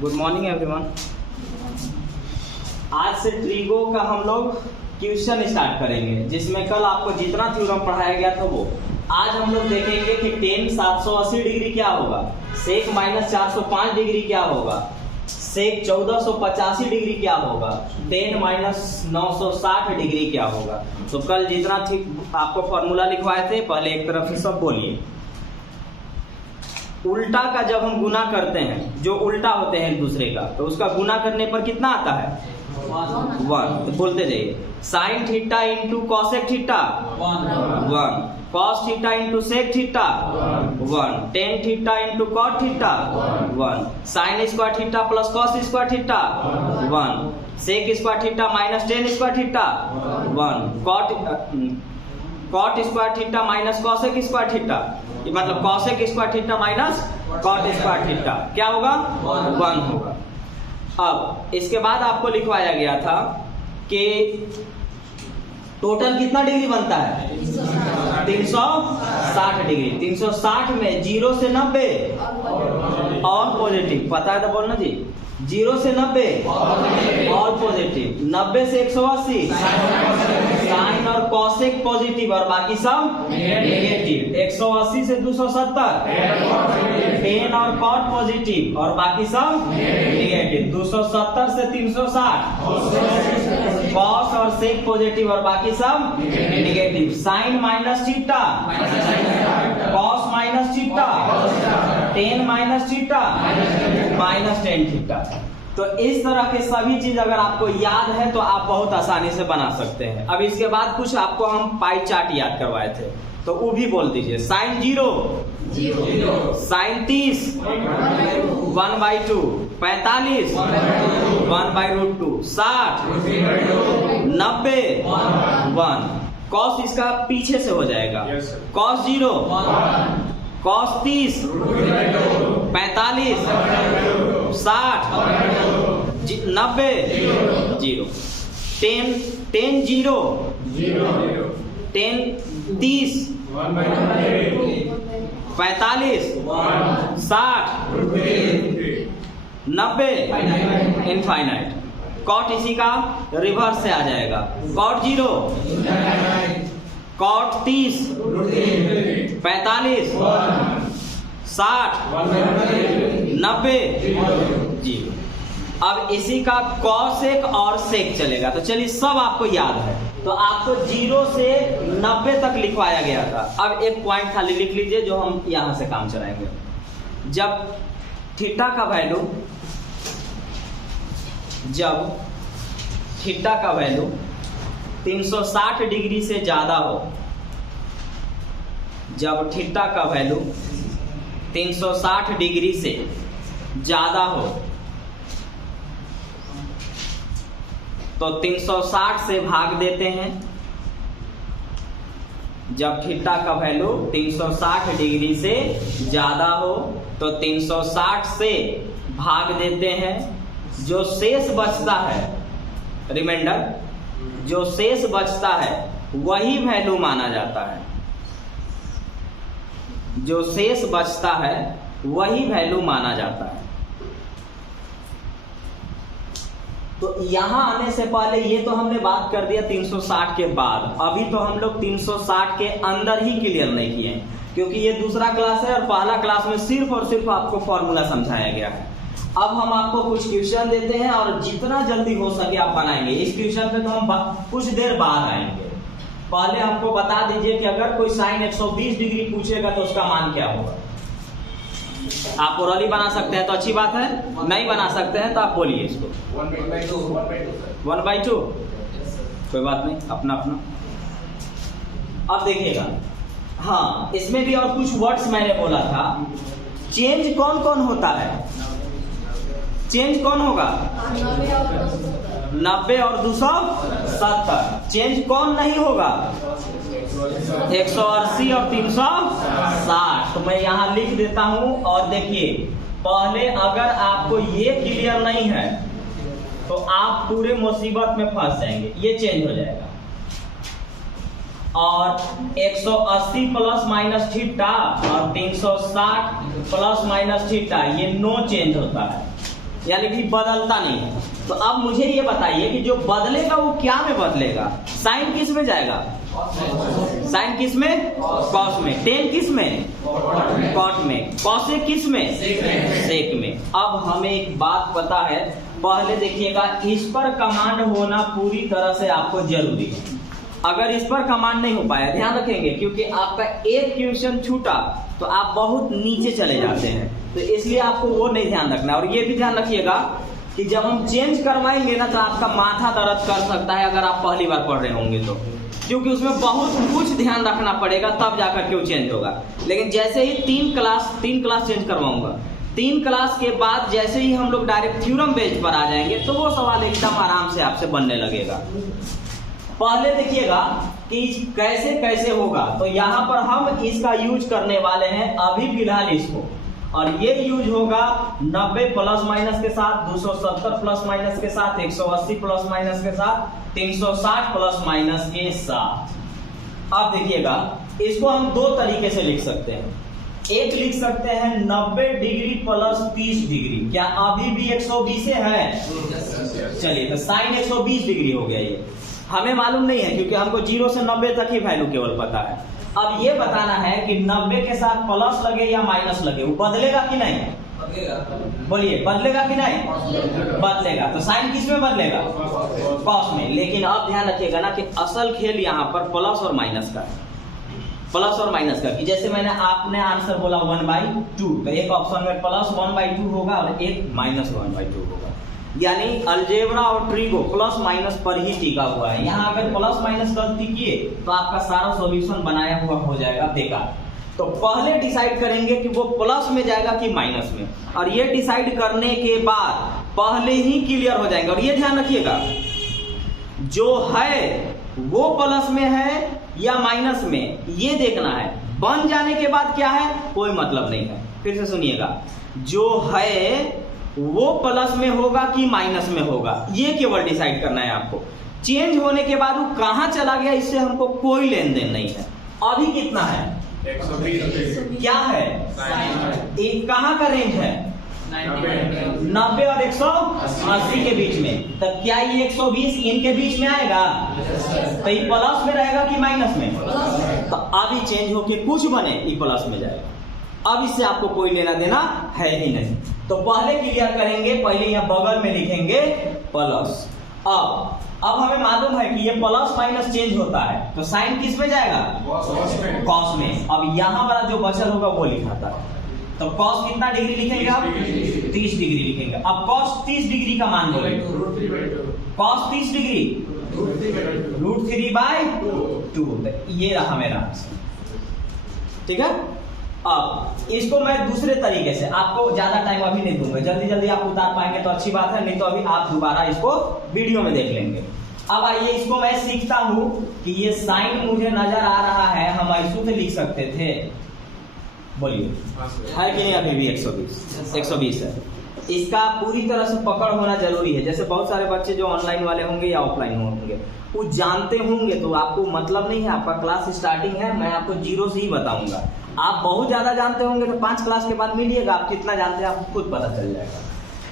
Good morning everyone. आज से trigo का हम लोग क्वेश्चन स्टार्ट करेंगे, जिसमें कल आपको जितना थ्योरम पढ़ाया गया था वो आज हम लोग देखेंगे कि टेन 780 डिग्री क्या होगा, सेक माइनस 405 डिग्री क्या होगा, सेक 1485 डिग्री क्या होगा, टेन माइनस 960 डिग्री क्या होगा। तो कल जितना थी आपको फॉर्मूला लिखवाए थे, पहले एक तरफ से सब बोलिए। उल्टा का जब हम गुना करते हैं, जो उल्टा होते हैं एक दूसरे का, तो उसका गुना करने पर कितना आता है? 1। तो बोलते जाइए, sine theta into cosec theta 1, cos theta into sec theta 1, tan theta into cot theta 1, sine square theta plus cos square theta 1, sec square theta minus tan square theta 1, cot square theta minus cosec square theta, मतलब cosec square theta minus cot square theta क्या होगा? 1 होगा। अब इसके बाद आपको लिखवाया गया था कि टोटल कितना डिग्री बनता है? 360 डिग्री। 360 में 0 से 90 और पॉजिटिव, पता है तो बोलना जी। 0 से 90 और पॉजिटिव, 90 से 180 साइन और कॉसेक पॉजिटिव और बाकी सब नेगेटिव, 180 से 270 टेन और कॉट पॉजिटिव और बाकी सब नेगेटिव, 270 से 360 कॉस और सेक पॉजिटिव और बाकी सब negative, sine minus theta cos minus theta, tan minus theta minus tan theta. तो इस तरह के सभी चीज अगर आपको याद है तो आप बहुत आसानी से बना सकते हैं। अब इसके बाद कुछ आपको हम पाई चार्ट याद करवाए थे, तो वो भी बोल दीजिए। साइन 0 साइन 30 1/2, 45 1/√2, 60 90 1, कॉस इसका पीछे से हो जाएगा, cos 0 cos 30 45 60 90 0, tan 0 tan 30 45 60 90 infinite. Cot इसी का रिवर्स से आ जाएगा, कॉट 0 कॉट 30 45 60 90 0। अब इसी का कॉसेक और सेक चलेगा। तो चलिए सब आपको याद है, तो आपको 0 से 90 तक लिखवाया गया था। अब एक पॉइंट खाली लिख लीजिए जो हम यहां से काम चलाएंगे। जब थीटा का वैल्यू 360 डिग्री से ज्यादा हो, जब थीटा का वैल्यू 360 डिग्री से ज्यादा हो तो 360 से भाग देते हैं। जब थीटा का वैल्यू 360 डिग्री से ज्यादा हो तो 360 से भाग देते हैं। जो शेष बचता है, रिमाइंडर, जो शेष बचता है वही वैल्यू माना जाता है। जो शेष बचता है वही वैल्यू माना जाता है। तो यहां आने से पहले ये तो हमने बात कर दिया 360 के बाद। अभी तो हम लोग 360 के अंदर ही क्लियर नहीं किए हैं, क्योंकि ये दूसरा क्लास है और पहला क्लास में सिर्फ और सिर्फ आपको फॉर्मूला समझाया गया है। अब हम आपको कुछ क्वेश्चन देते हैं और जितना जल्दी हो सके आप बनाएंगे। इस क्वेश्चन पे तो हम कुछ देर बाद आएंगे। पहले आपको बता दीजिए कि अगर कोई साइन 120 डिग्री पूछेगा तो उसका मान क्या होगा। आप ओरली बना सकते हैं तो अच्छी बात है, नहीं बना सकते हैं तो आप बोलिए इसको 1/2। कोई बात नहीं, अपना अपना। अब देखिएगा, हाँ इसमें भी और कुछ वर्ड्स मैंने बोला था। चेंज कौन कौन होता है? चेंज कौन होगा? 90 और 270। चेंज कौन नहीं होगा? 180 और 360। तो मैं यहाँ लिख देता हूं। और देखिए, पहले अगर आपको ये क्लियर नहीं है तो आप पूरे मुसीबत में फंस जाएंगे। ये चेंज हो जाएगा। और 180 प्लस माइनस थीटा और 360 प्लस माइनस थीटा, ये नो चेंज होता है। यानी कि बदलता नहीं है। तो अब मुझे ये बताइए कि जो बदलेगा वो क्या में बदलेगा? साइन किस में जाएगा? साइन किस में? कॉस में। टेन किस में? कॉट में। कॉसेक किस में? सेक में। अब हमें एक बात पता है, पहले देखिएगा इस पर कमांड होना पूरी तरह से आपको जरूरी है। अगर इस पर कमांड नहीं हो पाया, ध्यान रखेंगे, क्योंकि आपका एक क्वेश्चन छूटा तो आप बहुत नीचे चले जाते हैं, तो इसलिए आपको वो नहीं ध्यान रखना। और ये भी ध्यान रखिएगा कि जब हम चेंज करवाएंगे ना तो आपका माथा दर्द कर सकता है अगर आप पहली बार पढ़ रहे होंगे तो, क्योंकि उसमें बहुत कुछ ध्यान रखना पड़ेगा तब जाकर के वो चेंज होगा। लेकिन जैसे ही तीन क्लास चेंज करवाऊंगा, 3 क्लास के बाद जैसे ही हम लोग डायरेक्ट थ्योरम बेस्ड पर आ जाएंगे तो वो सवाल एकदम आराम से आपसे बनने लगेगा। पहले देखिएगा कि कैसे कैसे होगा, तो यहाँ पर हम इसका यूज करने वाले हैं अभी फिलहाल इसको, और ये यूज होगा 90 प्लस माइनस के साथ, 270 प्लस माइनस के साथ, 180 प्लस माइनस के साथ, 360 प्लस माइनस के साथ। अब देखिएगा इसको हम दो तरीके से लिख सकते हैं। एक लिख सकते हैं 90 डिग्री प्लस 30 डिग्री। क्या अभी भी 120 है? चलिए तो साइन 120 डिग्री हो गया। ये हमें मालूम नहीं है क्योंकि हमको 0 से 90 तक ही वैल्यू केवल पता है। अब ये बताना है कि 90 के साथ प्लस लगे या माइनस लगे, वो बदलेगा कि नहीं? बोलिए, बदलेगा कि नहीं? बदलेगा। तो साइन किस में बदलेगा? कॉस में। लेकिन अब ध्यान रखिएगा ना कि असल खेल यहाँ पर प्लस और माइनस का है। प्लस और माइनस का, कि जैसे मैंने आपने आंसर बोला 1/2, तो एक ऑप्शन में प्लस 1/2 होगा और एक माइनस 1/2 होगा। यानी अलजेब्रा और ट्रिगो प्लस माइनस पर ही टिका हुआ है। यहाँ अगर प्लस माइनस गलती किए तो आपका सारा सॉल्यूशन बनाया हुआ हो जाएगा बेकार। तो पहले डिसाइड करेंगे कि वो प्लस में जाएगा कि माइनस में, और ये डिसाइड करने के बाद पहले ही क्लियर हो जाएंगे। और ये ध्यान रखिएगा जो है वो प्लस में है या माइनस में, ये देखना है। बन जाने के बाद क्या है कोई मतलब नहीं है। फिर से सुनिएगा, जो है वो प्लस में होगा कि माइनस में होगा, ये केवल डिसाइड करना है आपको। चेंज होने के बाद वो कहां चला गया इससे हमको कोई लेन देन नहीं है। अभी कितना है? 120। क्या है? एक कहां का रेंज है? 90 और 180 के बीच में। तब क्या ये 120 इनके बीच में आएगा? तो ये प्लस में रहेगा कि माइनस में? तो अभी चेंज होके कुछ बने ये प्लस में जाएगा। अब इससे आपको कोई लेना देना है ही नहीं। तो पहले क्लियर करेंगे, पहले यहाँ बगल में लिखेंगे प्लस। अब हमें मालूम है कि ये प्लस माइनस चेंज होता है, तो साइन किस में जाएगा? कॉस में। अब यहाँ वाला जो बचल होगा वो लिखाता है। तो कॉस कितना डिग्री लिखेंगे? आप 30 डिग्री लिखेंगे। अब कॉस 30 डिग्री का मान बोले, कॉस 30 डिग्री √3/2। ये रहा मेरा आंसर, ठीक है। अब इसको मैं दूसरे तरीके से, आपको ज्यादा टाइम अभी नहीं दूंगा, जल्दी जल्दी आप उतार पाएंगे तो अच्छी बात है, नहीं तो अभी आप दोबारा इसको वीडियो में देख लेंगे। अब आइए इसको मैं सीखता हूं कि ये साइन मुझे नजर आ रहा है, हम ऐसे से लिख सकते थे। बोलिए, है कि नहीं? अभी भी 120 है। इसका पूरी तरह से पकड़ होना जरूरी है। जैसे बहुत सारे बच्चे जो ऑनलाइन वाले होंगे या ऑफलाइन होंगे वो जानते होंगे, तो आपको मतलब नहीं है, आपका क्लास स्टार्टिंग है, मैं आपको 0 से ही बताऊंगा। आप बहुत ज्यादा जानते होंगे तो 5 क्लास के बाद मिलिएगा, आप कितना जानते हैं आपको खुद पता चल जाएगा।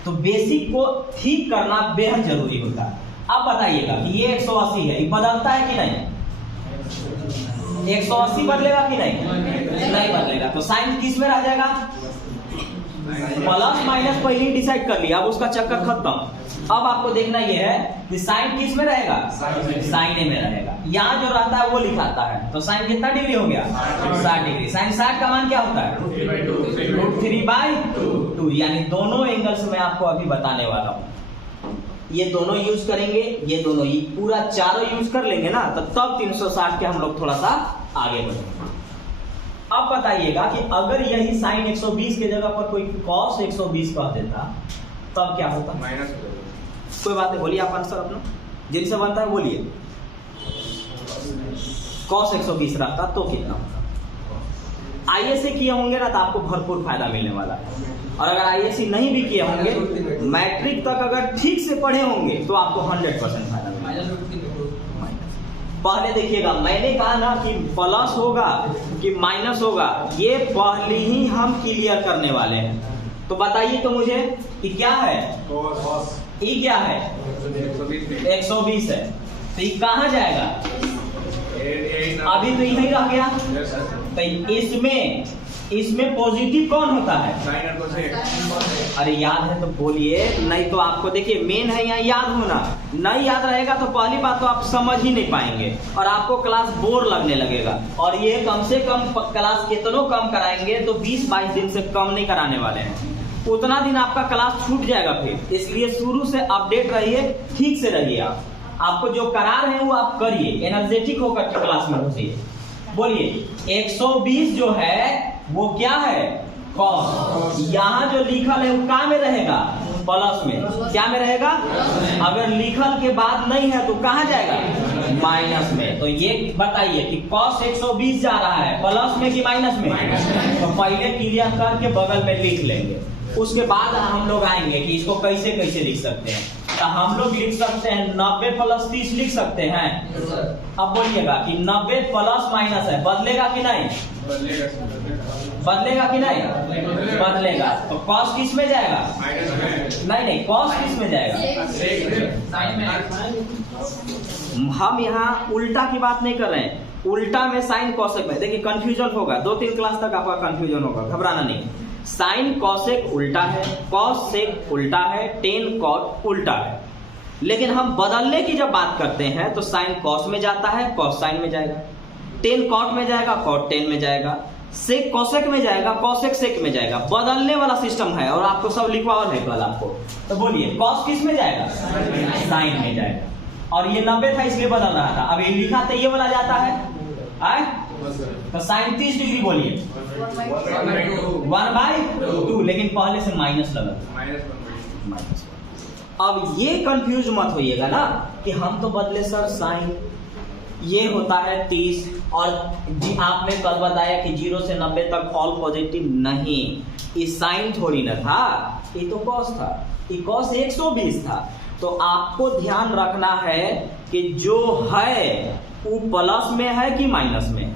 तो बेसिक को ठीक करना बेहद जरूरी होता है। अब बताइएगा कि ये 180 है, ये बदलता है कि नहीं? 180 बदलेगा कि नहीं? नहीं बदलेगा। तो साइन किस में रह जाएगा? प्लस माइनस पहले ही डिसाइड कर लिया, अब उसका चक्कर खत्म। अब आपको देखना यह है कि साइन किस में रहेगा? साइन में रहेगा। यहाँ जो रहता है वो लिखाता है। तो साइन कितना डिग्री हो गया? 60 डिग्री। साइन 60 का मान क्या होता है? √3/2। यानी दोनों एंगल्स में आपको अभी बताने वाला हूं। ये दोनों यूज करेंगे, ये दोनों ही पूरा चारों यूज कर लेंगे ना, तो तब 360 के हम लोग थोड़ा सा आगे बढ़ेंगे। अब बताइएगा कि अगर यही साइन 120 के जगह पर कोई कॉस 120 कह देता तब क्या होता? माइनस। कोई बात नहीं, बोलिए आप आंसर अपना जिनसे बनता है बोलिए। कॉस 120 रखता तो कितना होता? आईएससी किए होंगे ना तो आपको भरपूर फायदा मिलने वाला है। और अगर आईएससी नहीं भी किए होंगे, मैट्रिक तक अगर ठीक से पढ़े होंगे तो आपको 100% फायदा मिलेगा। पहले देखिएगा, मैंने कहा ना कि प्लस होगा कि माइनस होगा, ये पहले ही हम क्लियर करने वाले हैं। तो बताइए तो मुझे कि क्या है, ई क्या है, 120 है, तो ये कहाँ जाएगा, अभी तो यही रह गया। तो इसमें पॉजिटिव कौन होता है, अरे याद है तो बोलिए, नहीं तो आपको देखिए मेन है यहाँ याद होना, नहीं याद रहेगा तो पहली बात तो आप समझ ही नहीं पाएंगे और आपको क्लास बोर लगने लगेगा। और ये कम से कम क्लास कितनों कम कराएंगे तो 20-22 दिन से कम नहीं कराने वाले हैं, उतना दिन आपका क्लास छूट जाएगा फिर। इसलिए शुरू से अपडेट रहिए, ठीक से रहिए। आपको जो करा रहे हैं वो आप करिए, एनर्जेटिक होकर के क्लास में घुसिए। बोलिए 120 जो है वो क्या है, कॉस। यहाँ जो लिखल है वो क्या में रहेगा, प्लस में। क्या में रहेगा, अगर लिखल के बाद नहीं है तो कहाँ जाएगा, माइनस में। तो ये बताइए कि कॉस 120 जा रहा है प्लस में कि माइनस में, तो पहले क्लियर करके बगल में लिख लेंगे, उसके बाद हम लोग आएंगे कि इसको कैसे कैसे लिख सकते हैं। तो हम लोग लिख सकते हैं 90 + 30 लिख सकते हैं। अब बोलिएगा कि 90 प्लस माइनस है, बदलेगा कि नहीं, बदलेगा कि नहीं, बदलेगा। तो कॉस किस में जाएगा, नहीं कॉस किस में जाएगा, हम यहाँ उल्टा की बात नहीं कर रहे हैं, उल्टा में साइन कॉसेक में। देखिए कंफ्यूजन होगा, 2-3 क्लास तक आपका कंफ्यूजन होगा, घबराना नहीं। साइन कॉसेक उल्टा है, कॉस सेक उल्टा है, टेन कॉट उल्टा है। लेकिन हम बदलने की जब बात करते हैं तो साइन कॉस में जाता है, कॉस साइन में जाएगा, टेन कॉट में जाएगा, कॉट टेन में जाएगा, सेक कॉसेक में जाएगा, कॉसेक सेक में जाएगा। बदलने वाला सिस्टम है और आपको सब लिखवाओ है कल आपको। तो बोलिए कॉस किस में जाएगा, साइन में जाएगा। और ये 90 था इसलिए बदल रहा था, अब ये लिखा तो ये वाला जाता है, तो साइन 30 डिग्री बोलिए 1/2, लेकिन पहले से माइनस लगा, माइनस। अब ये कंफ्यूज मत होइएगा ना कि हम तो बदले सर साइन, ये होता है 30 और जी आपने कल बताया कि 0 से 90 तक ऑल पॉजिटिव नहीं, ये साइन थोड़ी ना था, ये तो कॉस था, ये कॉस 120 था। तो आपको ध्यान रखना है कि जो है वो प्लस में है कि माइनस में,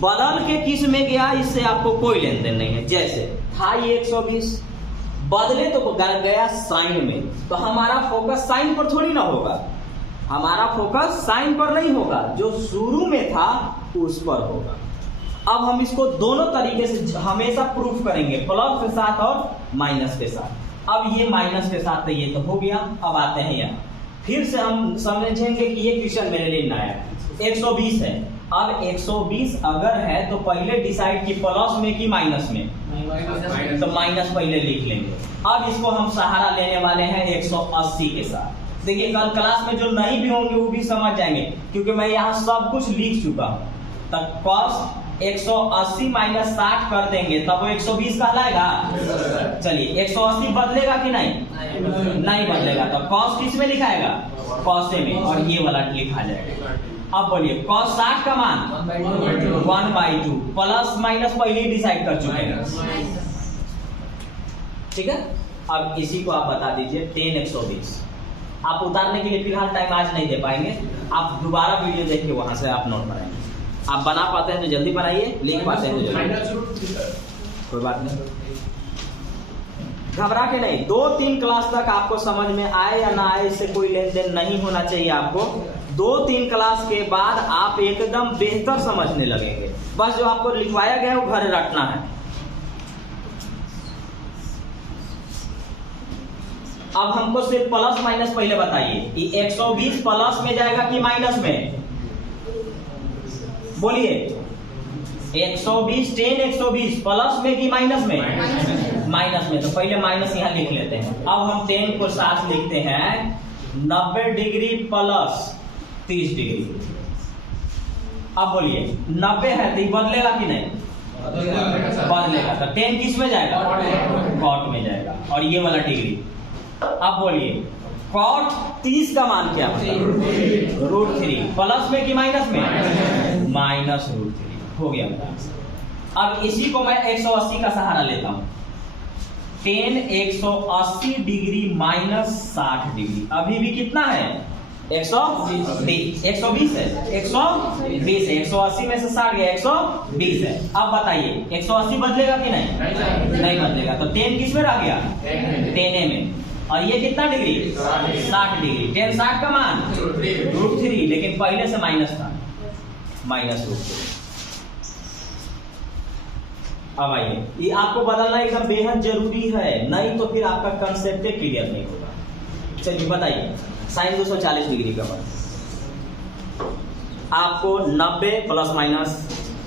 बदल के किस में गया इससे आपको कोई लेन देन नहीं है। जैसे था ये 120, बदले तो गया साइन में, तो हमारा फोकस साइन पर थोड़ी ना होगा, हमारा फोकस साइन पर नहीं होगा, जो शुरू में था उस पर होगा। अब हम इसको दोनों तरीके से हमेशा प्रूफ करेंगे, प्लस के साथ और माइनस के साथ। अब ये माइनस के साथ तो ये तो हो गया। अब आते हैं यहाँ, फिर से हम समझेंगे कि ये क्वेश्चन मेरे लिए नया है। 120 है, अब 120 अगर है तो पहले डिसाइड कि प्लस में कि माइनस में, तो माइनस पहले लिख लेंगे। अब इसको हम सहारा लेने वाले हैं 180 के साथ। देखिए कल क्लास में जो नहीं भी होंगे वो भी समझ जाएंगे, क्योंकि मैं यहाँ सब कुछ लिख चुका हूँ। तब कॉस 180 माइनस 60 कर देंगे तब वो 120 कहलाएगा। चलिए 180 बदलेगा कि नहीं, नहीं बदलेगा, तो कॉस किस में लिखाएगा, कॉसे में, और ये वाला लिखा जाएगा। अब बोलिए cos 60 का मान 1/2, प्लस माइनस पहले ही डिसाइड कर चुके हैं, ठीक है। अब इसी को आप बता दीजिए tan 120। आप उतारने के लिए फिलहाल टाइम आज नहीं दे पाएंगे, आप दोबारा वीडियो देख के वहां से आप नोट बनाएंगे। आप बना पाते हैं तो जल्दी बनाइए, लिख पाते हैं तो जल्दी, कोई बात नहीं, घबरा के नहीं। 2-3 क्लास तक आपको समझ में आए या ना आए इससे कोई लेन देन नहीं होना चाहिए आपको। 2-3 क्लास के बाद आप एकदम बेहतर समझने लगेंगे। बस जो आपको लिखवाया गया है वो घर रखना है। अब हमको सिर्फ प्लस माइनस पहले बताइए कि 120 प्लस में जाएगा कि माइनस में, बोलिए 120 tan 120 प्लस में कि माइनस में, माइनस में। तो पहले माइनस यहाँ लिख लेते हैं। अब हम tan को साथ लिखते हैं 90 डिग्री प्लस 30 डिग्री। अब बोलिए 90 है तो ये बदलेगा कि नहीं, बदलेगा। तो tan किस में जाएगा, कॉट में जाएगा, और ये वाला डिग्री। अब बोलिए कॉट 30 का मान क्या है, √3, प्लस में कि माइनस में, -√3 हो गया। अब इसी को मैं 180 का सहारा लेता हूं। tan 180 डिग्री -60 डिग्री, अभी भी कितना है 120 120 है 120 है 180 में से 60 गया 120 है। अब बताइए 180 बदलेगा कि नहीं बदलेगा, तो 10 किस में रह गया 10 में, और ये कितना डिग्री 60 डिग्री। 10 60 का मान √3, लेकिन पहले से माइनस था, -√3। अब आइए, ये आपको बदलना एकदम बेहद जरूरी है, नहीं तो फिर आपका कंसेप्ट क्लियर नहीं होगा। चलिए बताइए, साइन 240 डिग्री का मान आपको 90 plus minus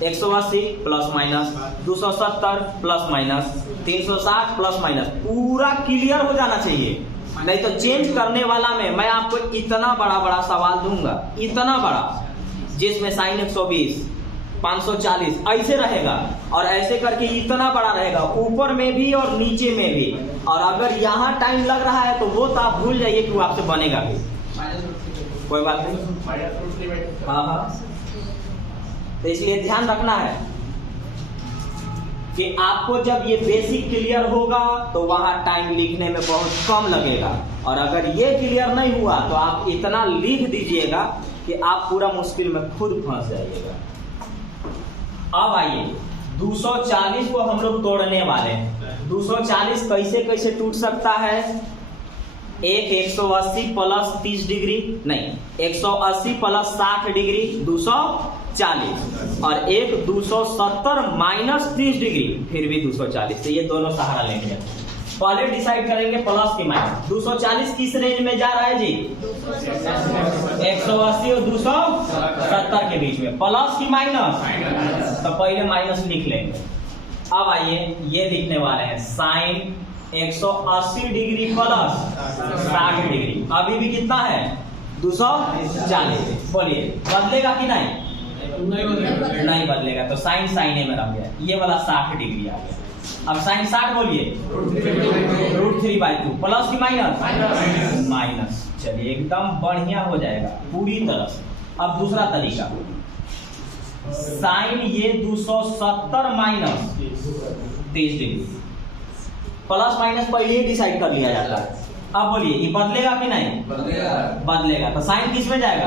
180 plus minus 270 plus minus 360 plus minus पूरा क्लियर हो जाना चाहिए, नहीं तो चेंज करने वाला में मैं आपको इतना बड़ा सवाल दूंगा, इतना बड़ा, जिसमें साइन 120 540 ऐसे रहेगा, और ऐसे करके इतना बड़ा रहेगा, ऊपर में भी और नीचे में भी। और अगर यहाँ टाइम लग रहा है तो वो तो आप भूल जाइए कि वो आपसे बनेगा भी, कोई बात नहीं। हाँ, तो इसलिए ध्यान रखना है कि आपको जब ये बेसिक क्लियर होगा तो वहां टाइम लिखने में बहुत कम लगेगा, और अगर ये क्लियर नहीं हुआ तो आप इतना लिख दीजिएगा कि आप पूरा मुश्किल में खुद फंस जाइएगा। अब आइए 240 को हम लोग तोड़ने वाले हैं। 240 कैसे कैसे टूट सकता है? एक 180 प्लस 30 डिग्री, नहीं 180 प्लस 60 डिग्री 240, और एक 270 माइनस 30 डिग्री फिर भी 240। तो ये दोनों सहारा लेंगे। पहले डिसाइड करेंगे प्लस की माइनस। 240 किस रेंज में जा रहा है जी? 180 और 270 के बीच में। प्लस की माइनस, तो पहले माइनस लिख लेंगे। अब आइए ये लिखने वाले हैं साइन 180 डिग्री प्लस 60 डिग्री, अभी भी कितना है 240। बोलिए बदलेगा कि नहीं बदलेगा, तो साइन साइने में रह गया, ये वाला 60 डिग्री आ गया। अब साइन 60 बोलिए √3/2 प्लस की माइनस। चलिए एकदम बढ़िया हो जाएगा पूरी तरह से। अब दूसरा तरीका, साइन ये 270 माइनस 30 डिग्री, प्लस माइनस पहले ही डिसाइड कर लिया जाता है। अब बोलिए ये बदलेगा कि नहीं बदलेगा, तो साइन किस में जाएगा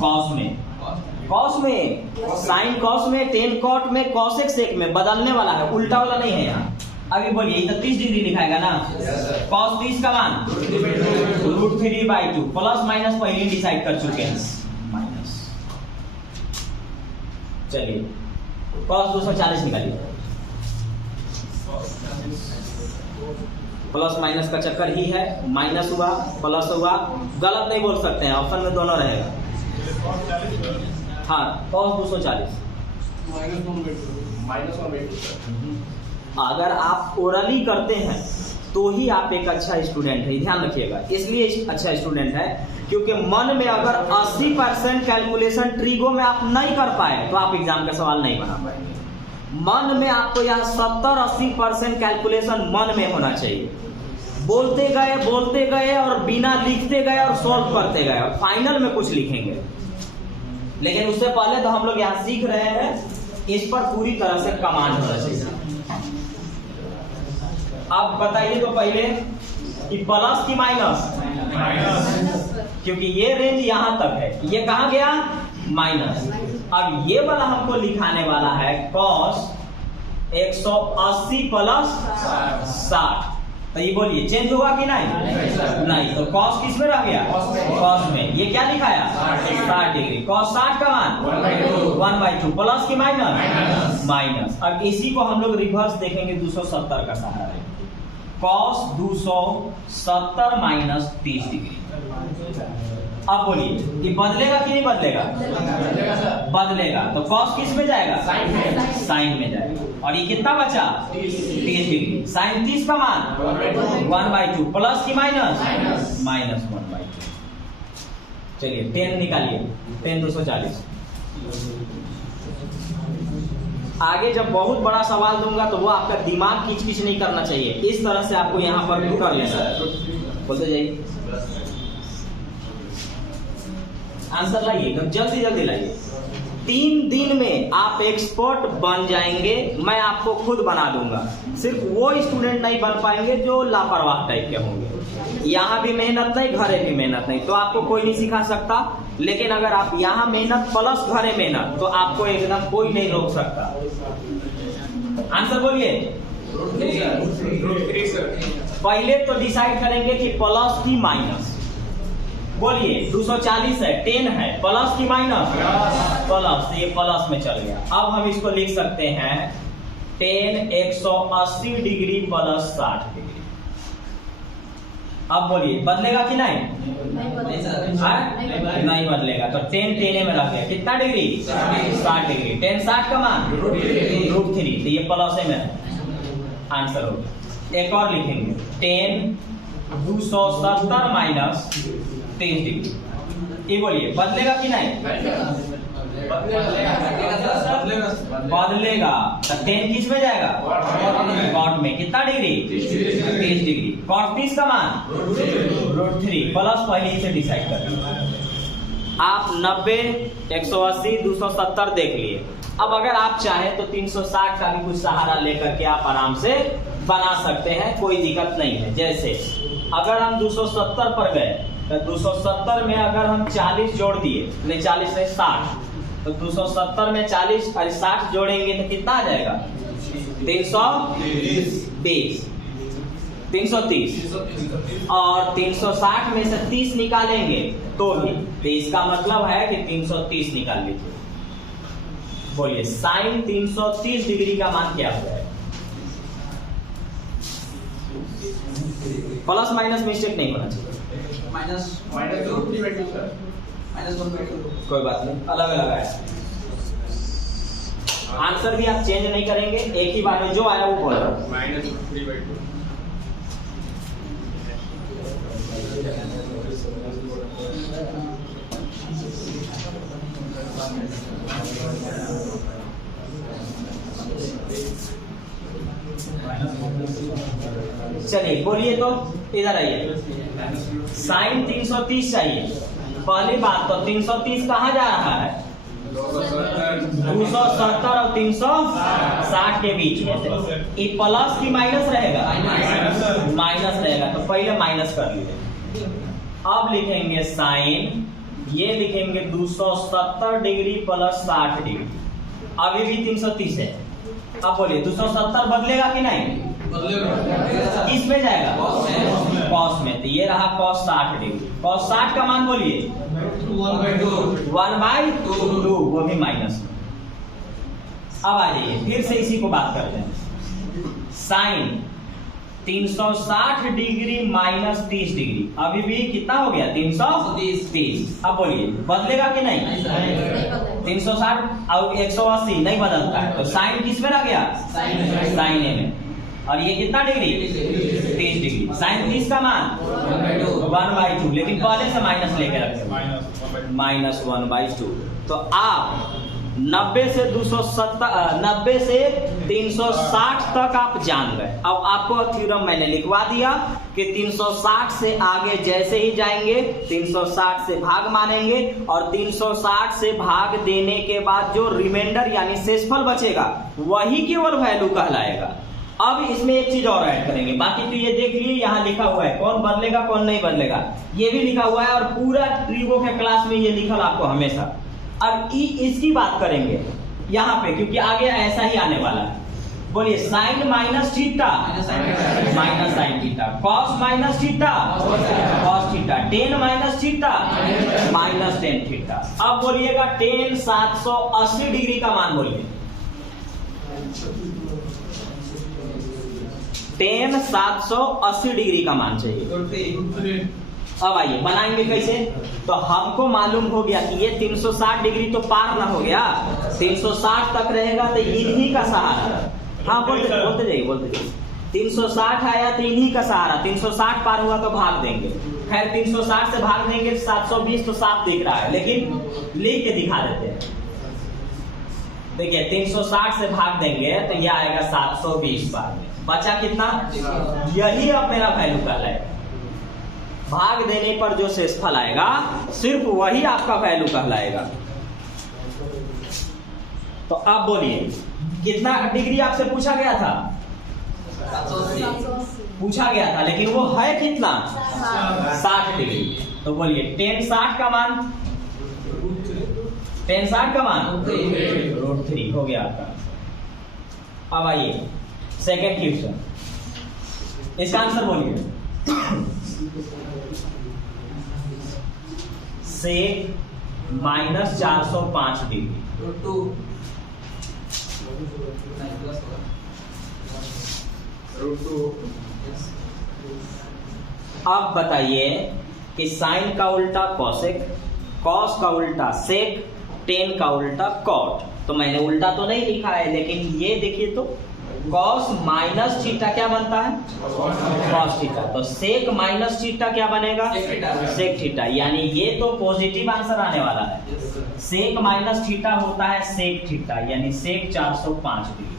कॉस में। कॉस में, साइन कॉस में, टेन कॉट में, कॉसेक सेक में बदलने वाला है, उल्टा वाला नहीं है यहाँ। अभी बोलिए तो 30 डिग्री लिखाएगा ना, कॉस 30 का मान √3/2 प्लस माइनस पहले ही डिसाइड कर चुके हैं माइनस। चलिए कॉस 240 निकालिए। प्लस माइनस का चक्कर ही है, माइनस हुआ प्लस हुआ, गलत नहीं बोल सकते हैं, ऑप्शन में दोनों रहेगा। हाँ कॉस 240 अगर आप ओरली करते हैं तो ही आप एक अच्छा स्टूडेंट है, ध्यान रखिएगा। इसलिए अच्छा स्टूडेंट है क्योंकि मन में अगर 80% कैलकुलेशन ट्रिगो में आप नहीं कर पाए तो आप एग्जाम का सवाल नहीं बना पाएंगे। मन में आपको यहाँ 70-80% कैलकुलेशन मन में होना चाहिए। बोलते गए और बिना लिखते गए और सॉल्व करते गए और फाइनल में कुछ लिखेंगे। लेकिन उससे पहले तो हम लोग यहाँ सीख रहे हैं, इस पर पूरी तरह से कमांड होना चाहिए। अब बताइए तो पहले कि प्लस की माइनस, क्योंकि ये रेंज यहां तक है, ये कहां गया माइनस। अब ये वाला हमको लिखाने वाला है cos 180 प्लस 60। तो ये बोलिए चेंज होगा कि नहीं तो cos किस में रह गया cos में। ये क्या लिखाया 60 डिग्री, cos 60 का मान 1/2 प्लस की माइनस। अब इसी को हम लोग रिवर्स देखेंगे 270 का सहारा है, cos 270 माइनस 30 डिग्री। अब बोलिए ये बदलेगा कि नहीं बदलेगा, तो cos किस में जाएगा साइन में जाएगा। और ये कितना बचा 30 डिग्री, साइन 30 का मान 1/2 प्लस की माइनस 1/2। चलिए 10 निकालिए, 10 240। आगे जब बहुत बड़ा सवाल दूंगा तो वो आपका दिमाग खींच नहीं करना चाहिए, इस तरह से आपको यहाँ पर कर लेना है। बोलते जाइए आंसर लाइए, जल्दी लाइए। 3 दिन में आप एक्सपर्ट बन जाएंगे, मैं आपको खुद बना दूंगा। सिर्फ वो स्टूडेंट नहीं बन पाएंगे जो लापरवाह टाइप के होंगे। यहाँ भी मेहनत नहीं, घरे भी मेहनत नहीं, तो आपको कोई नहीं सिखा सकता। लेकिन अगर आप यहाँ मेहनत प्लस घरे मेहनत, तो आपको एकदम कोई नहीं रोक सकता। आंसर बोलिए। पहले तो डिसाइड करेंगे कि प्लस की माइनस। बोलिए 240 है, 10 है, प्लस की माइनस? प्लस, ये प्लस में चल गया। अब हम इसको लिख सकते हैं 10 180 डिग्री प्लस 60 डिग्री। अब बोलिए बदलेगा कि नहीं? नहीं बदलेगा। तो 10 10 में रख गया, कितना डिग्री? 60 डिग्री। 10 60 का मान √3, तो ये प्लस में आंसर होगा। एक और लिखेंगे 10 270 माइनस 30 डिग्री। ये बोलिए बदलेगा कि नहीं? बदलेगा। तो 10 किस में जाएगा? कॉट में। कितना डिग्री? 30 डिग्री। कॉट 30 का मान √3 प्लस पहले ही से डिसाइड कर। आप 90 180 270 देख लिए। अब अगर आप चाहें तो 360 का भी कुछ सहारा लेकर के आप आराम से बना सकते हैं, कोई दिक्कत नहीं है। जैसे अगर हम 270 पर गए तो 270 में अगर हम 40 जोड़ दिए, नहीं 40 नहीं 60, तो 270 में 40 और 60 जोड़ेंगे तो कितना आ जाएगा? 330। 330 और 360 में से 30 निकालेंगे तो भी, तो इसका मतलब है कि 330 निकाल लीजिए। बोलिए साइन 330 डिग्री का मान क्या हो जाएगा? प्लस माइनस मिस्टेक नहीं होना चाहिए। कोई बात नहीं, अलग अलग है। आंसर भी आप चेंज नहीं करेंगे, एक ही बार में जो आया वो बोलो। चलिए बोलिए, तो इधर आइए। साइन 330 चाहिए। पहली बात तो 330 कहाँ जा रहा है? 270 और 360 के बीच में से। ये प्लस की माइनस रहेगा? माइनस रहेगा, तो पहले माइनस कर लीजिए। अब लिखेंगे साइन, ये लिखेंगे 270 डिग्री प्लस 60 डिग्री। अभी भी 330 है। अब बोलिए 270 बदलेगा कि नहीं? बदलेगा। किस में जाएगा? कॉस में। तो ये रहा कॉस 60 डिग्री। कॉस 60 का मान बोलिए 1/2, वो भी माइनस। अब आ जाइए फिर से इसी को बात करते हैं। Sine 360 degree minus 30 degree. अभी भी कितना हो गया? 330। अब बोलिए बदलेगा कि नहीं? 360 और 180 नहीं बदलता है, तो साइन किस में रह गया? साइन ए में। और ये कितना डिग्री? 30 डिग्री। साइन 30 का मान 1/2, लेकिन पहले से माइनस लेके रखते, माइनस 1/2। तो आप 90 से 360 तक आप जान गए। अब आपको थ्योरम मैंने लिखवा दिया कि 360 से आगे जैसे ही जाएंगे 360 से भाग मानेंगे, और 360 से भाग देने के बाद जो रिमाइंडर यानी शेषफल बचेगा वही केवल वैल्यू कहलाएगा। अब इसमें एक चीज और ऐड करेंगे, बाकी तो ये देख लिए यहाँ लिखा हुआ है कौन बदलेगा कौन नहीं बदलेगा, ये भी लिखा हुआ है, और पूरा ट्रिगो के क्लास में ये लिखल आपको हमेशा। अब इसकी बात करेंगे यहाँ पे, क्योंकि आगे ऐसा ही आने वाला है। बोलिए sine minus theta minus sine theta, cos minus theta cos theta, tan minus theta minus tan theta. अब बोलिएगा टेन 780 डिग्री का मान बोलिए। टेन 780 डिग्री का मान चाहिए। अब आइए बनाएंगे कैसे? तो हमको मालूम हो गया कि ये 360 डिग्री तो पार ना हो गया, 360 तक रहेगा तो इन्हीं का सहारा। हाँ बोलते जाइए। 360 आया तो इन्हीं का सहारा, 360 पार हुआ तो भाग देंगे। खैर 360 से भाग देंगे 720 तो साफ दिख रहा है, लेकिन लिख के दिखा देते हैं। देखिए 360 से भाग देंगे तो यह आएगा 720 बार में, बचा कितना? यही अब मेरा वैल्यू कहलाएगा। भाग देने पर जो शेषफल आएगा सिर्फ वही आपका वैल्यू कहलाएगा। तो अब बोलिए कितना डिग्री आपसे पूछा गया था? 780। पूछा गया था, लेकिन वो है कितना 60 डिग्री। तो बोलिए tan 60 का मान, tan 60 का मान √3 हो गया आपका। अब आइए सेकेंड क्वेश्चन, इसका आंसर बोलिए। सेक -405 डिग्री, अब बताइए कि साइन का उल्टा कॉसेक, कॉस का उल्टा सेक, टेन का उल्टा कॉट। तो मैंने उल्टा तो नहीं लिखा है, लेकिन ये देखिए तो कॉस माइनस थीटा क्या बनता है, कॉस थीटा। तो सेक माइनस थीटा क्या बनेगा, सेक थीटा। यानी ये तो पॉजिटिव आंसर आने वाला है। सेक माइनस थीटा होता है सेक थीटा, यानी सेक 405 डिग्री।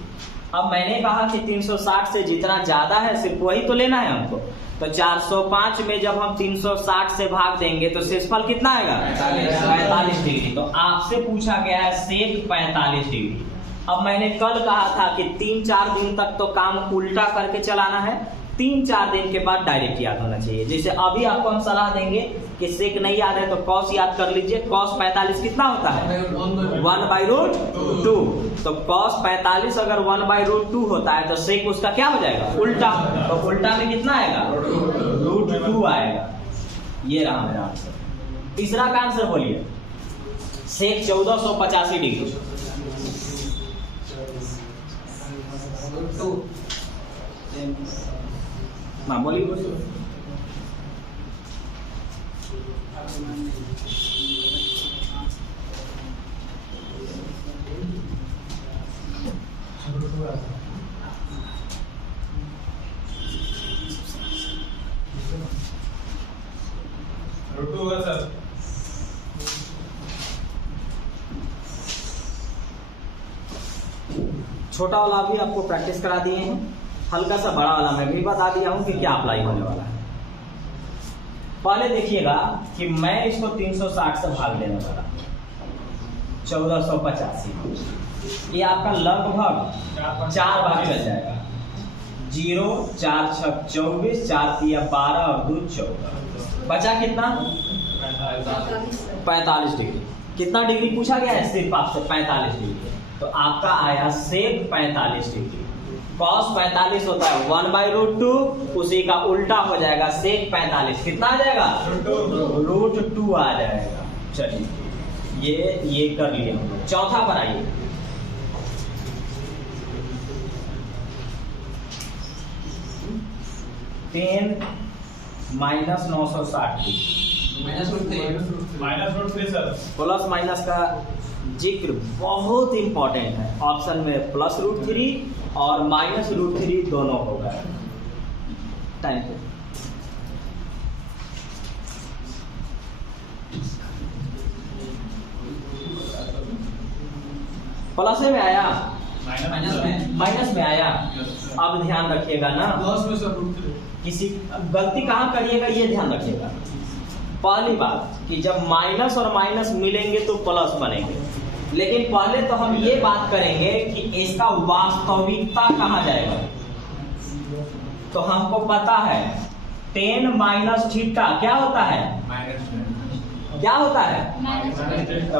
अब मैंने कहा कि 360 से जितना ज्यादा है सिर्फ वही तो लेना है हमको। तो 405 में जब हम 360 से भाग देंगे तो शेषफल कितना आएगा, 45 डिग्री। तो आपसे पूछा गया है सेक 45 डिग्री। अब मैंने कल कहा था कि 3-4 दिन तक तो काम उल्टा करके चलाना है, 3-4 दिन के बाद डायरेक्ट याद होना चाहिए। जैसे अभी आपको हम सलाह देंगे कि सेक नहीं याद है तो कॉस याद कर लीजिए। कॉस 45 कितना होता है, 1/√2। तो कॉस 45 अगर 1/√2 होता है तो सेक उसका क्या हो जाएगा, उल्टा। तो उल्टा में कितना आएगा, √2 आएगा। ये रहा मेरा आंसर। तीसरा का आंसर बोलिए, सेक 1485 डिग्री। हाँ बोलिए। होगा सर। छोटा वाला भी आपको प्रैक्टिस करा दिए हैं, हल्का सा बड़ा वाला मैं भी बता दिया हूं कि क्या अप्लाई होने वाला है। पहले देखिएगा कि मैं इसको 360 से भाग देने वाला, 1485। ये आपका लगभग 4 बार चल जाएगा। 0 4 6 24, 4 3 12 और 2 14। बचा कितना, 45 डिग्री। कितना डिग्री पूछा गया है, सिर्फ आपसे 45 डिग्री। तो आपका आया सेक 45 डिग्री। कॉस 45 होता है 1/√2, उसी का उल्टा हो जाएगा सेक 45। कितना आ जाएगा, √2 आ जाएगा। चलिए ये कर लिया। चौथा पर आइए, tan -960 -√3 सर। प्लस माइनस का जिक्र बहुत इंपॉर्टेंट है। ऑप्शन में +√3 और -√3 दोनों होगा। टाइम पे प्लस में आया, माइनस में आया। अब ध्यान रखिएगा ना, किसी गलती कहाँ करिएगा ये ध्यान रखिएगा। पहली बात कि जब माइनस और माइनस मिलेंगे तो प्लस बनेंगे, लेकिन पहले तो हम ये बात करेंगे कि इसका वास्तविकता कहाँ जाएगा। तो हमको पता है tan -θ क्या होता है, क्या होता है, तो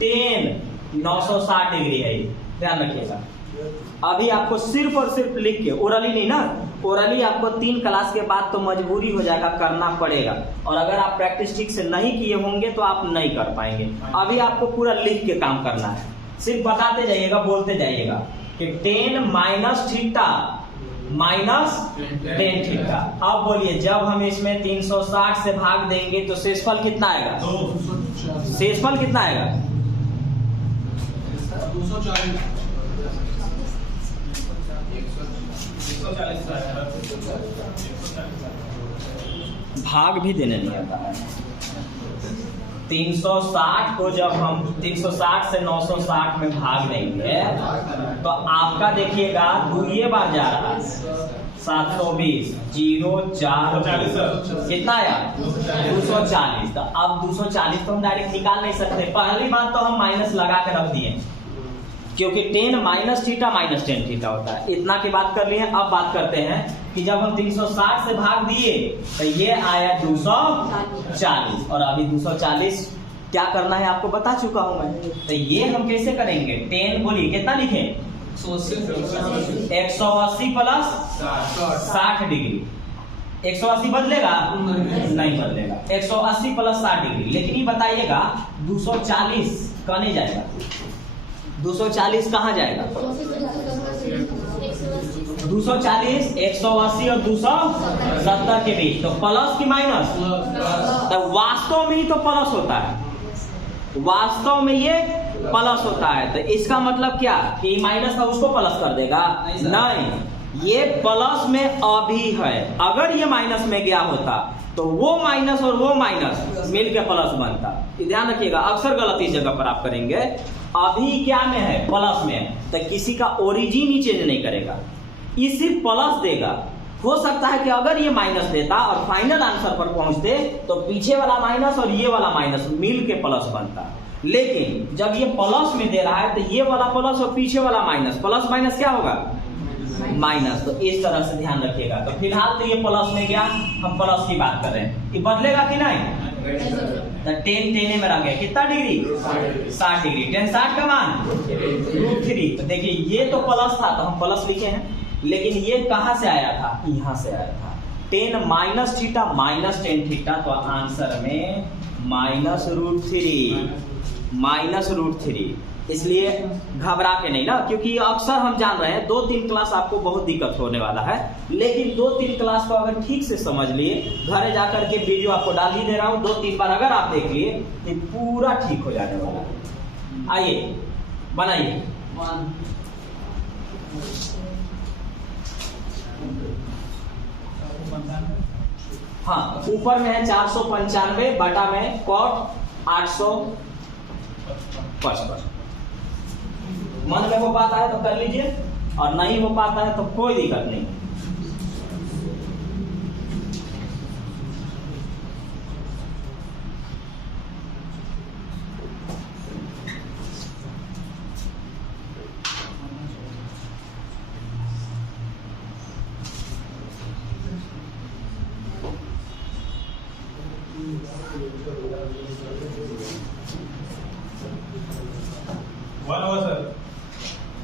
-tan 960 डिग्री है। ध्यान रखिएगा। अभी आपको सिर्फ और सिर्फ लिख के, ओरली नहीं ना, ओरली आपको 3 क्लास के बाद तो मजबूरी हो जाएगा, करना पड़ेगा। और अगर आप प्रैक्टिस ठीक से नहीं किए होंगे तो आप नहीं कर पाएंगे। अभी आपको पूरा लिख के काम करना है। सिर्फ बताते जाइएगा, बोलते जाइएगा कि tan -tan थीटा। अब बोलिए, जब हम इसमें 360 से भाग देंगे तो शेषफल कितना आएगा, शेषफल कितना आएगा, 240। भाग भी देने नहीं आता है। 360 को जब हम 360 से 960 में भाग देंगे तो आपका देखिएगा 2 बार जा रहा है, 720 0 4 कितना आया, 240। तो अब 240 तो हम डायरेक्ट निकाल नहीं सकते। पहली बात तो हम माइनस लगा के रख दिए, क्योंकि ten minus theta minus tan theta होता है। इतना की बात कर लिए। अब बात करते हैं कि जब हम 360 से भाग दिए तो ये आया 240 और अभी 240 क्या करना है आपको बता चुका हूं मैं। तो ये हम कैसे करेंगे? 10 बोलिए कितना लिखें? 180 प्लस 60 डिग्री। 180 बदलेगा? नहीं बदलेगा। 180 प्लस 60 डिग्री। लेकिन ये बताइएगा 240 कहाँ जाएगा? 240 कहाँ जाएगा? 240 180 और 270 के बीच। तो प्लस की माइनस? तो वास्तव में ही तो प्लस होता है, वास्तव में ये प्लस होता है। तो इसका मतलब क्या कि माइनस था उसको प्लस कर देगा? नहीं, ये प्लस में अभी है। अगर ये माइनस में गया होता तो वो माइनस और वो माइनस मिलकर प्लस बनता। ध्यान रखिएगा, अक्सर गलत इस जगह पर आप करेंगे। अभी क्या में है? प्लस में। तो किसी का ओरिजिन ही चेंज नहीं करेगा, ये सिर्फ प्लस देगा। हो सकता है कि अगर ये माइनस देता और फाइनल आंसर पर पहुंचते तो पीछे वाला माइनस और ये वाला माइनस मिल के प्लस बनता। लेकिन जब ये प्लस में दे रहा है तो ये वाला प्लस और पीछे वाला माइनस, प्लस माइनस क्या होगा? माइनस। तो इस तरह से ध्यान रखिएगा। तो फिलहाल तो ये प्लस में गया, हम प्लस की बात कर रहे हैं। ये बदलेगा कि नहीं? तो 10 में रह गया कितना डिग्री? 60 डिग्री। 10 60 का मान √3। तो देखिए ये तो प्लस था तो हम प्लस लिखे हैं, लेकिन ये कहां से आया था? यहां से आया था। 10 माइनस थीटा माइनस 10 थीटा। तो आंसर में -√3। इसलिए घबरा के नहीं ना, क्योंकि अक्सर हम जान रहे हैं 2-3 क्लास आपको बहुत दिक्कत होने वाला है। लेकिन 2-3 क्लास को अगर ठीक से समझ लिए, घर जाकर के वीडियो आपको डाल ही दे रहा हूं, 2-3 बार अगर आप देख लिए तो पूरा ठीक हो जाने वाला है। आइए बनाइए। हाँ, ऊपर में है 495 बटा में cot 855। मन में हो पाता है तो कर लीजिए, और नहीं हो पाता है तो कोई दिक्कत नहीं।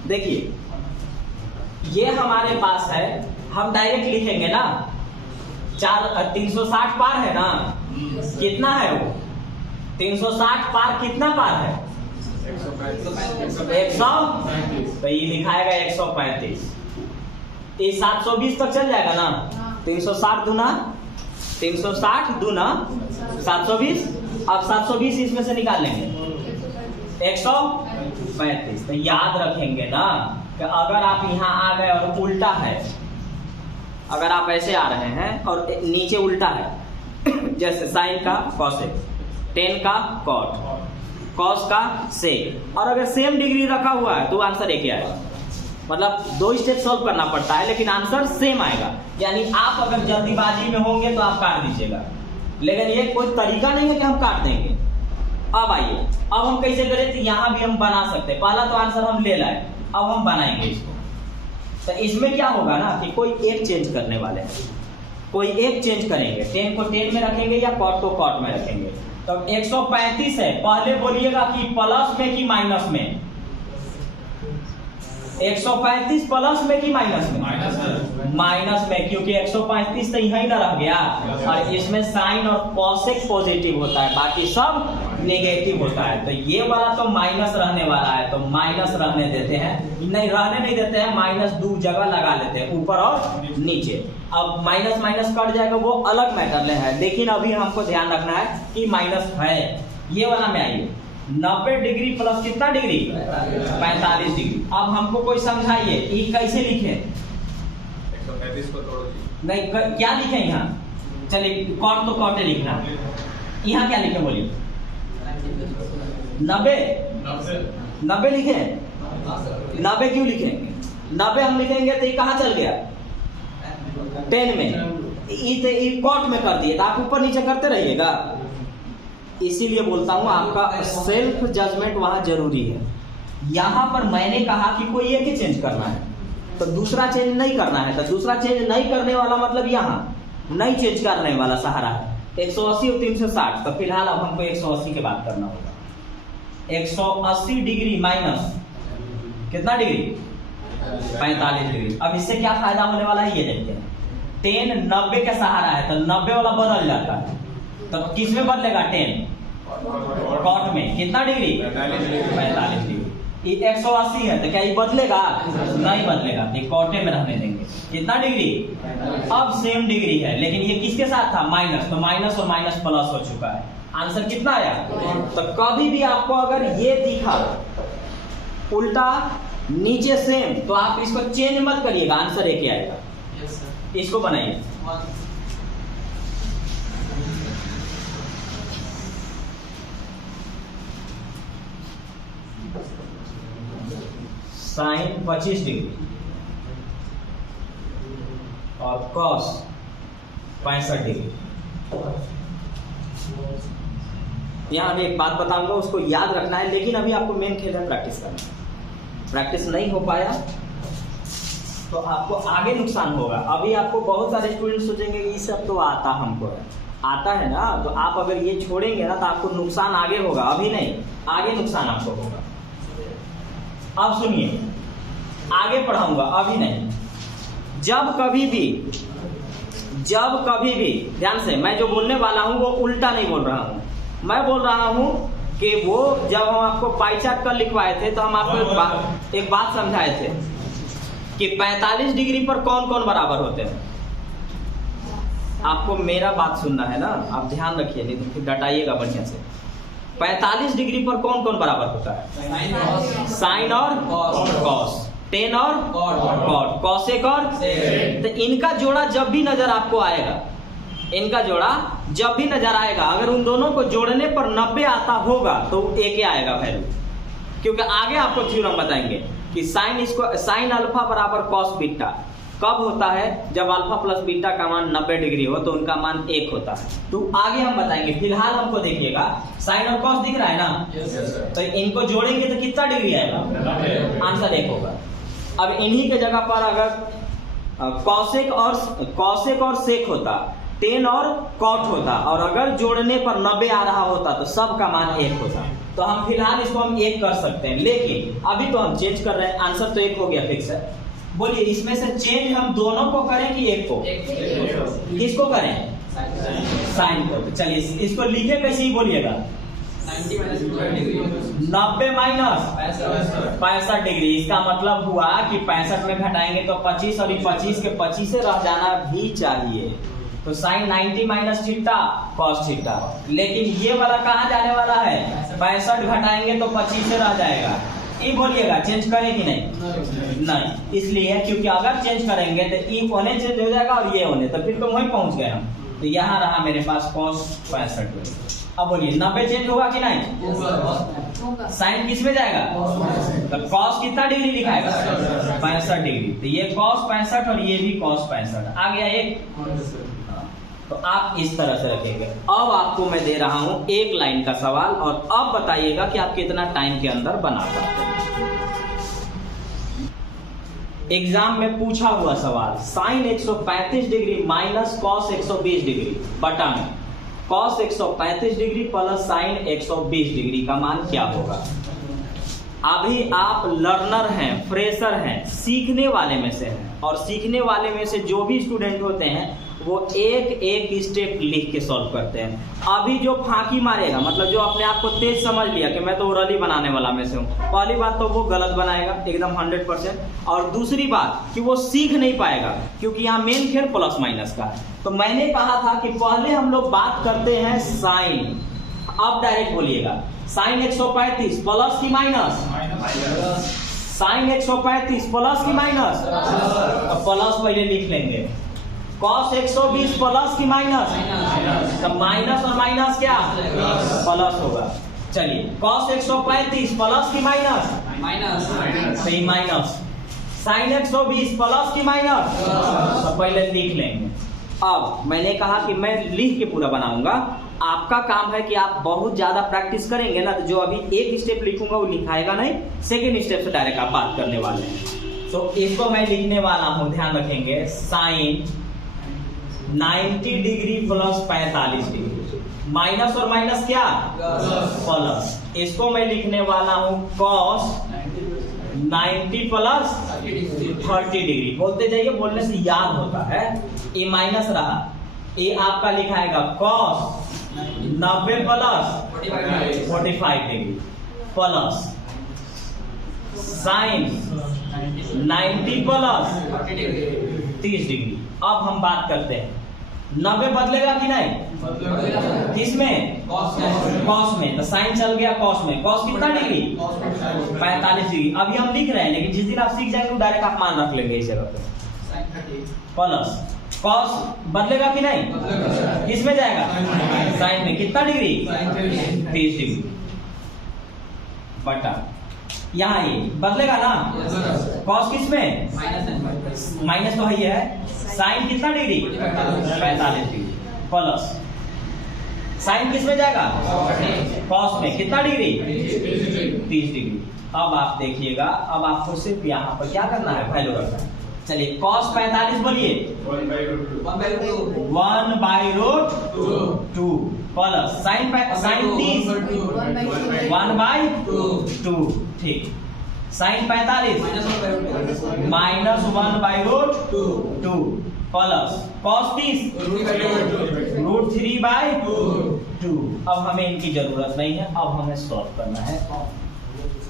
देखिए ये हमारे पास है, हम डायरेक्ट लिखेंगे ना। 360 पार है ना? कितना है वो? 360 पार कितना पार है? 100। तो ये लिखाएगा 135। ये 720 तक चल जाएगा ना? 360 दूना 720। अब 720 इसमें से निकाल लेंगे 135। तो याद रखेंगे ना कि अगर आप यहाँ आ गए और उल्टा है, अगर आप ऐसे आ रहे हैं और नीचे उल्टा है जैसे साइन का कॉसेक, 10 का कॉट, कॉस का सेक, और अगर सेम डिग्री रखा हुआ है तो आंसर एक ही आएगा। मतलब 2 स्टेप सॉल्व करना पड़ता है लेकिन आंसर सेम आएगा। यानी आप अगर जल्दीबाजी में होंगे तो आप काट दीजिएगा, लेकिन ये कोई तरीका नहीं है कि हम काट देंगे। अब आइए, अब हम कैसे करें? तो यहाँ भी हम बना सकते हैं। पहला तो आंसर हम ले लाए, अब हम बनाएंगे इसको। तो इसमें क्या होगा ना कि कोई एक चेंज करने वाले हैं, कोई एक चेंज करेंगे। 10 को 10 में रखेंगे या कॉट को कॉट में रखेंगे। तो 135 है, पहले बोलिएगा कि प्लस में कि माइनस में? 135 प्लस में कि माइनस में? माइनस में, क्योंकि 135 तो यही ना रह गया, और इसमें साइन और कॉसेक पॉजिटिव होता है, बाकी सब नेगेटिव होता है। तो ये वाला तो माइनस रहने वाला है, तो माइनस रहने देते हैं। नहीं रहने नहीं देते हैं, माइनस 2 जगह लगा लेते हैं, ऊपर और नीचे। अब माइनस माइनस कट जाएगा, वो अलग मैटर है। लेकिन अभी हमको ध्यान रखना है कि माइनस है। ये वाला में आइए, 90 डिग्री प्लस कितना डिग्री? 45 डिग्री। अब हमको कोई समझाइए ये कैसे लिखे? 135 को तोड़ दीजिए। नहीं, क्या लिखे यहाँ? चलिए कॉट तो कॉटे लिखना। यहाँ क्या लिखे बोलिए? 90 लिखे? 90 क्यों लिखे? 90 हम लिखेंगे तो ये कहाँ चल गया? 10 में। ये कॉट में कर दिए तो आप ऊपर नीचे करते रहिएगा। इसीलिए बोलता हूं आपका सेल्फ जजमेंट वहां जरूरी है। यहाँ पर मैंने कहा कि कोई एक ही चेंज करना है, तो दूसरा चेंज नहीं करना है। तो दूसरा चेंज नहीं करने वाला मतलब यहाँ नहीं चेंज करने वाला सहारा है 180 और 360। तो फिलहाल अब हमको 180 की बात करना होगा। 180 डिग्री माइनस कितना डिग्री, 45 डिग्री। अब इससे क्या फायदा होने वाला है ये देखते हैं। 10 90 का सहारा है, तो 90 वाला बदल जाता है। तो किस में बदलेगा? 10 कॉट में कितना डिग्री, 45 डिग्री। ये 180 है, तो क्या ये बदलेगा? नहीं बदलेगा, ये कॉटे में रहने देंगे। कितना डिग्री? अब सेम डिग्री है, लेकिन ये किसके साथ था? माइनस। तो माइनस और माइनस प्लस हो चुका है। आंसर कितना आया? तो कभी भी आपको अगर ये दिखा उल्टा नीचे सेम, तो आप इसको चेंज मत करिएगा, आंसर एक ही आएगा। इसको बनाइए। साइन 25 डिग्री और कॉस 65 डिग्री। यहां मैं एक बात बताऊंगा, उसको याद रखना है, लेकिन अभी आपको मेन खेल है प्रैक्टिस करना। प्रैक्टिस नहीं हो पाया तो आपको आगे नुकसान होगा। अभी आपको बहुत सारे स्टूडेंट सोचेंगे कि ये सब तो आता हमको है, आता है ना, तो आप अगर ये छोड़ेंगे ना तो आपको नुकसान आगे होगा, अभी नहीं, आगे नुकसान आपको होगा। अब सुनिए, आगे पढ़ाऊंगा, अभी नहीं। जब कभी भी ध्यान से, मैं जो बोलने वाला हूं वो उल्टा नहीं बोल रहा हूं। मैं बोल रहा हूं कि वो जब हम आपको पाई चार्ट कर लिखवाए थे तो हम आपको एक बात समझाए थे कि 45 डिग्री पर कौन कौन बराबर होते हैं। आपको मेरा बात सुनना है ना, आप ध्यान रखिए, नहीं तो फिर डटाइएगा बढ़िया से। 45 डिग्री पर कौन कौन बराबर होता है? साइन और कॉस, टेन और कॉट, कॉसेक और तो इनका जोड़ा जब भी नजर आपको आएगा, इनका जोड़ा जब भी नजर आएगा, अगर उन दोनों को जोड़ने पर 90 आता होगा तो एक ही आएगा वैल्यू। क्योंकि आगे आपको थ्योरम बताएंगे कि साइन अल्फा बराबर कॉस बीटा कब होता है? जब अल्फा प्लस बीटा का मान 90 डिग्री हो तो उनका मान 1 होता है। तो आगे हम बताएंगे, फिलहाल हमको देखिएगा साइन और कॉस दिख रहा है ना, तो इनको जोड़ेंगे तो कितना डिग्री आएगा? आंसर 1 होगा। अब इन्हीं के जगह पर अगर कॉसेक और सेक होता, टेन और कॉट होता, और अगर जोड़ने पर 90 आ रहा होता तो सबका मान 1 होता। तो हम फिलहाल इसको हम 1 कर सकते हैं, लेकिन अभी तो हम चेंज कर रहे हैं। आंसर तो 1 हो गया फिक्स है। बोलिए, इसमें से चेंज हम दोनों को करें कि एक को? किसको करें? साइन को। तो चलिए इसको लिखे कैसे ही बोलिएगा। 90 माइनस 65 डिग्री। इसका मतलब हुआ कि 65 में घटाएंगे तो 25, और 25 के 25 से रह जाना भी चाहिए। तो sine 90 minus theta cos theta. लेकिन ये वाला कहाँ जाने वाला है? 65 घटाएंगे तो 25 से रह जाएगा। ई बोलिएगा, चेंज करें कि नहीं? इसलिए क्योंकि अगर चेंज करेंगे तो ई होने चेंज हो जाएगा और ये होने, तो फिर तो वहीं पहुंच गए हम। तो यहाँ रहा मेरे पास कॉस 65। अब बोलिए 90 चेंज होगा कि नहीं? साइन किस में जाएगा? तो कॉस कितना डिग्री लिखाएगा? 65 डिग्री। तो ये कॉस 65 और ये भी कॉस 65 आ गया 1। तो आप इस तरह से रखेंगे। अब आपको मैं दे रहा हूं एक लाइन का सवाल, और अब बताइएगा कि आप कितना टाइम के अंदर बना सकते हैं। एग्जाम में पूछा हुआ सवाल, sine 135 degree minus cos 120 degree बटा में cos 135 degree plus sine 120 degree का मान क्या होगा? अभी आप लर्नर हैं, फ्रेशर हैं, सीखने वाले में से हैं, और सीखने वाले में से जो भी स्टूडेंट होते हैं वो एक एक स्टेप लिख के सॉल्व करते हैं। अभी जो फांकी मारेगा, मतलब जो अपने आप को तेज समझ लिया कि मैं तो ओरली बनाने वाला में से हूँ, पहली बात तो वो गलत बनाएगा एकदम 100%, और दूसरी बात कि वो सीख नहीं पाएगा, क्योंकि यहाँ मेन खेल प्लस माइनस का है। तो मैंने कहा था कि पहले हम लोग बात करते हैं साइन। अब डायरेक्ट बोलिएगा, साइन 135 प्लस की माइनस? साइन 135 प्लस की माइनस? प्लस पहले लिख लेंगे। कॉस 120 प्लस की माइनस? तो माइनस और माइनस क्या? प्लस होगा। चलिए, कॉस 135 प्लस की माइनस? सही, माइनस। साइन 120 प्लस की माइनस? तो पहले लिख लेंगे। अब मैंने कहा कि मैं लिख के पूरा बनाऊंगा, आपका काम है कि आप बहुत ज्यादा प्रैक्टिस करेंगे ना, तो जो अभी एक स्टेप लिखूंगा वो लिखाएगा नहीं, सेकेंड स्टेप से डायरेक्ट आप बात करने वाले हैं। तो इसको मैं लिखने वाला हूं, ध्यान रखेंगे, sine 90 degree plus 45 degree, minus और माइनस क्या प्लस। इसको मैं लिखने वाला हूं कॉस 90 प्लस 30 डिग्री। बोलते जाइए, बोलने से याद होता है। ये माइनस रहा, ये आपका लिखाएगा cos 90 plus 45 degree plus sine 90 plus 30 degree. अब हम बात करते हैं, 90 बदलेगा कि नहीं? किसमें? कॉस में। तो साइन चल गया कॉस में। कॉस कितना डिग्री? 45 डिग्री। अभी हम लिख रहे हैं, लेकिन जिस दिन आप सीख जाएंगे तो डायरेक्ट आप मान रख लेंगे इस जगह पे। प्लस कॉस बदलेगा कि नहीं? किसमें जाएगा? साइन में। कितना डिग्री? 30 डिग्री बटा यहाँ ये बदलेगा ना, कॉस किस में? माइनस तो है, साइन कितना डिग्री? 45 डिग्री प्लस साइन किस में जाएगा? कॉस में। कितना डिग्री? 30 डिग्री। अब आप देखिएगा, अब आपको सिर्फ यहाँ पर क्या करना है? वैल्यू रखना है। चलिए कॉस 45 बोलिए 1/√2 प्लस साइन 30 1/2। ठीक, साइन 45 -1/√2 प्लस कॉस 30 √3/2। अब हमें इनकी जरूरत नहीं है, अब हमें सॉल्व करना है।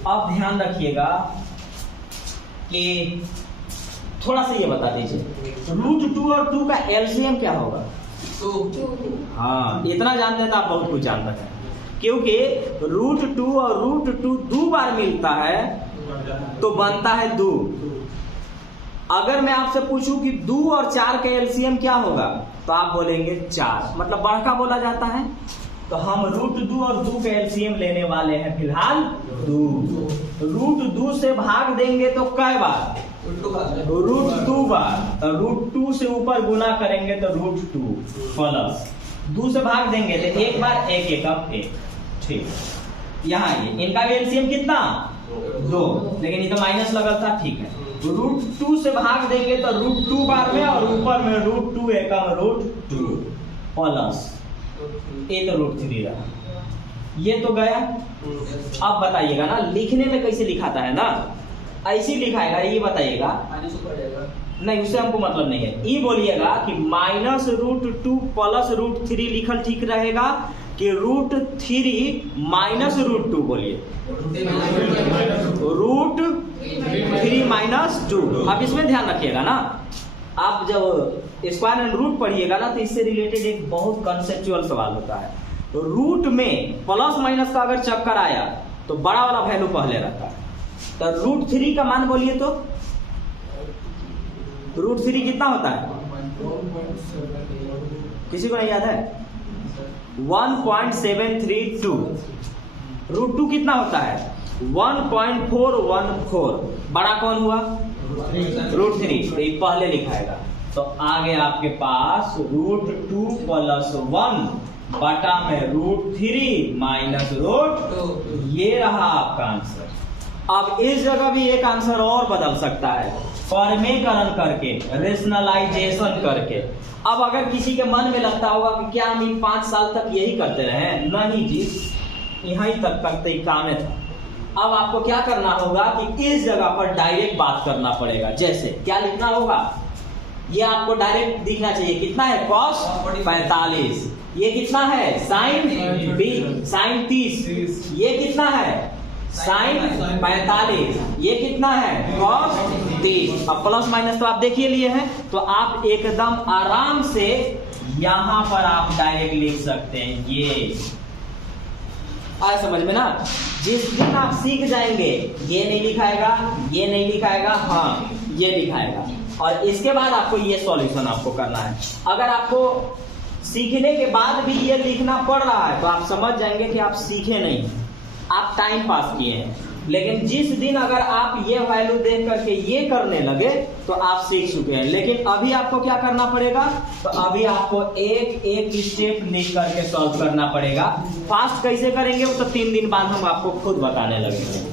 अब ध्यान रखिएगा कि थोड़ा सा ये बता दीजिए, √2 और 2 का एलसीएम क्या होगा? 2। इतना जानते हैं तो आप बहुत कुछ जानते हैं, क्योंकि √2 और √2 दो बार मिलता है तो बनता है 2। अगर मैं आपसे पूछूं कि 2 और 4 का एलसीएम क्या होगा, तो आप बोलेंगे 4, मतलब बढ़का बोला जाता है। तो हम √2 और 2 का एलसीएम लेने वाले हैं फिलहाल 2। √2 से भाग देंगे तो कै बार? √2 बार। तो √2 से ऊपर गुना करेंगे तो √2 प्लस 2 से भाग देंगे तो एक बार, एक एकम एक। ठीक, यहाँ ये इनका एलसीएम कितना? 2, लेकिन ये तो माइनस लगल था। ठीक है, √2 से भाग देंगे तो √2 बार में, और ऊपर में √2 एकम √2 प्लस ये तो √3 रहा। ये तो गया। अब बताइएगा ना, लिखने में कैसे लिखाता है ना, ऐसे लिखाएगा, ये बताइएगा। नहीं, उससे हमको मतलब नहीं है। ये बोलिएगा कि -√2 प्लस √3 लिखल ठीक रहेगा कि √3 -√2 बोलिए? √3 - 2। अब इसमें ध्यान रखिएगा ना, आप जब स्क्वायर एंड रूट पढ़िएगा ना, तो इससे रिलेटेड एक बहुत कंसेप्चुअल सवाल होता है। तो रूट में प्लस माइनस का अगर चक्कर आया तो बड़ा वाला वैल्यू पहले रहता है। तो √3 का मान बोलिए तो √3 कितना होता है? किसी को नहीं याद है? 1.732। √2 कितना होता है? 1.414। बड़ा कौन हुआ? √3। तो ये पहले लिखाएगा। तो आगे आपके पास √2 + 1 बटा में √3 - √2। ये रहा आपका आंसर। अब इस जगह भी एक आंसर और बदल सकता है, फॉर्मेकरण करके, रेशनलाइजेशन करके। अब अगर किसी के मन में लगता होगा कि क्या हम 5 साल तक यही करते रहे? नहीं जी, यहीं तक करते ही काम था। अब आपको क्या करना होगा कि इस जगह पर डायरेक्ट बात करना पड़ेगा। जैसे क्या लिखना होगा? ये आपको डायरेक्ट दिखना चाहिए। कितना है? cos 45। ये कितना है? sin 30। ये कितना है? sin 45। ये कितना है? cos 30। अब प्लस माइनस तो आप देखिए लिए हैं, तो आप एकदम आराम से यहां पर आप डायरेक्ट लिख सकते हैं। ये आया समझ में ना? जिस दिन आप सीख जाएंगे, ये नहीं लिखाएगा, ये नहीं लिखाएगा, हाँ ये लिखाएगा, और इसके बाद आपको ये सॉल्यूशन आपको करना है। अगर आपको सीखने के बाद भी ये लिखना पड़ रहा है तो आप समझ जाएंगे कि आप सीखे नहीं, आप टाइम पास किए हैं। लेकिन जिस दिन अगर आप ये वैल्यू देख करके ये करने लगे तो आप सीख चुके हैं। लेकिन अभी आपको क्या करना पड़ेगा, तो अभी आपको एक एक स्टेप लिख करके सॉल्व करना पड़ेगा। फास्ट कैसे करेंगे वो तो 3 दिन बाद हम आपको खुद बताने लगेंगे।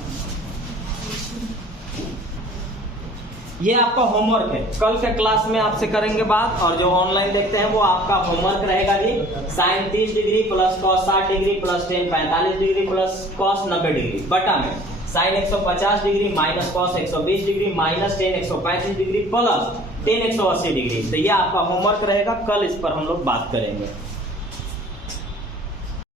ये आपका होमवर्क है, कल के क्लास में आपसे करेंगे बात, और जो ऑनलाइन देखते हैं वो आपका होमवर्क रहेगा जी। Sine 30 degree plus cos 60 degree plus tan 45 degree plus cos 90 degree बटा में sine 150 degree minus cos 120 degree minus tan 135 degree plus tan 180 degree. तो ये आपका होमवर्क रहेगा, कल इस पर हम लोग बात करेंगे।